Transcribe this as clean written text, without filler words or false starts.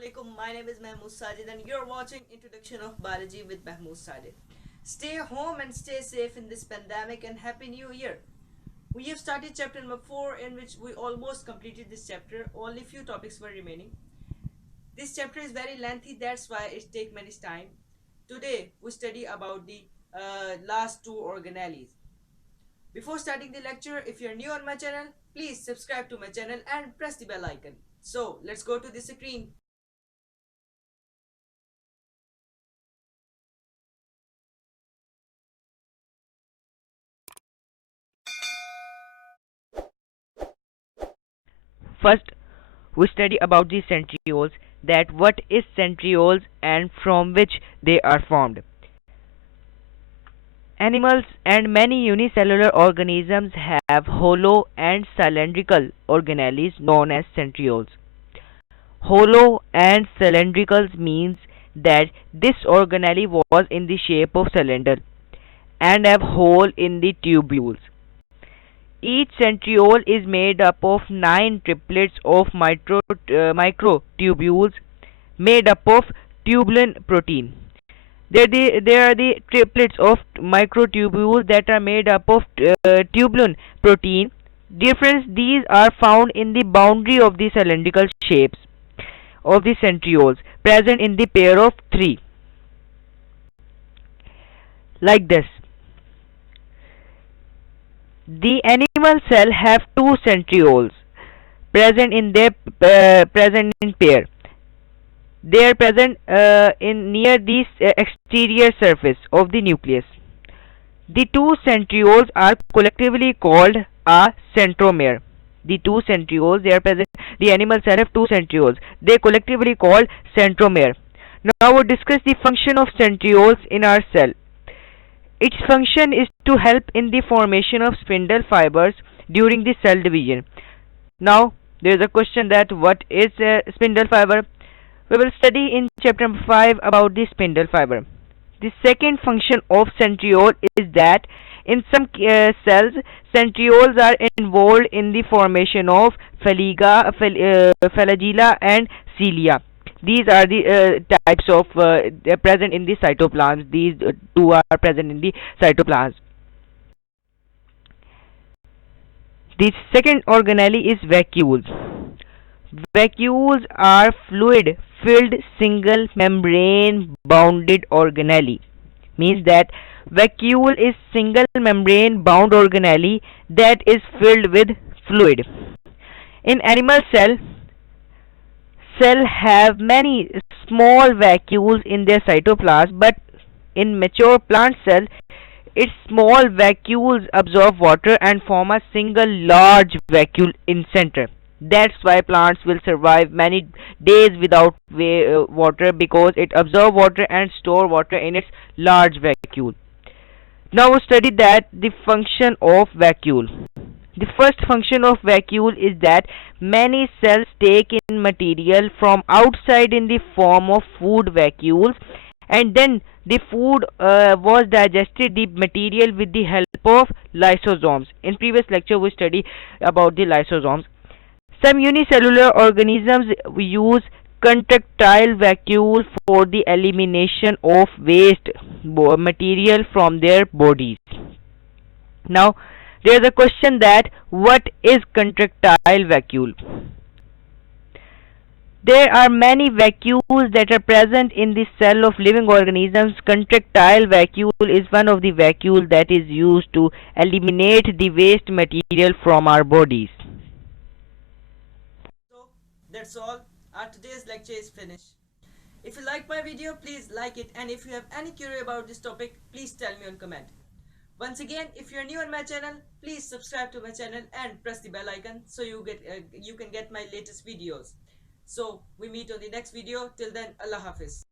Assalamualaikum. My name is Mahmood Sajid and you're watching Introduction of Biology with Mahmood Sajid. Stay home and stay safe in this pandemic and Happy New Year. We have started chapter number 4 in which we almost completed this chapter. Only few topics were remaining. This chapter is very lengthy, that's why it takes many time. Today we study about the last two organelles. Before starting the lecture, if you're new on my channel, please subscribe to my channel and press the bell icon. So let's go to the screen. First, we study about the centrioles, that what is centrioles and from which they are formed. Animals and many unicellular organisms have hollow and cylindrical organelles known as centrioles. Hollow and cylindrical means that this organelle was in the shape of cylinder and have hole in the tubules. Each centriole is made up of 9 triplets of microtubules made up of tubulin protein. There are the triplets of microtubules that are made up of tubulin protein. Difference these are found in the boundary of the cylindrical shapes of the centrioles present in the pair of 3 like this. The animal cell have two centrioles present in pair. They are present in near the exterior surface of the nucleus. The two centrioles are collectively called a centromere. The two centrioles they are present. The animal cell have two centrioles. They collectively called centromere. Now we'll discuss the function of centrioles in our cell. Its function is to help in the formation of spindle fibers during the cell division. Now, there is a question that what is a spindle fiber? We will study in chapter 5 about the spindle fiber. The second function of centriole is that in some cells, centrioles are involved in the formation of flagella and cilia. These are the types of present in the cytoplasm. These two are present in the cytoplasm. The second organelle is vacuoles. Vacuoles are fluid-filled single membrane bounded organelle. Means that vacuole is single membrane bound organelle that is filled with fluid. In animal cell have many small vacuoles in their cytoplasm, but in mature plant cell, its small vacuoles absorb water and form a single large vacuole in center. That's why plants will survive many days without water, because it absorbs water and store water in its large vacuole. Now we study that the function of vacuole. The first function of vacuole is that many cells take in material from outside in the form of food vacuoles, and then the food was digested the material with the help of lysosomes. In previous lecture we studied about the lysosomes. Some unicellular organisms use contractile vacuole for the elimination of waste material from their bodies. Now, there is a question that what is contractile vacuole? There are many vacuoles that are present in the cell of living organisms. Contractile vacuole is one of the vacuoles that is used to eliminate the waste material from our bodies. So that's all. Our today's lecture is finished. If you like my video, please like it, and if you have any query about this topic, please tell me on comment. Once again, if you're new on my channel, please subscribe to my channel and press the bell icon so you can get my latest videos. So we meet on the next video. Till then, Allah Hafiz.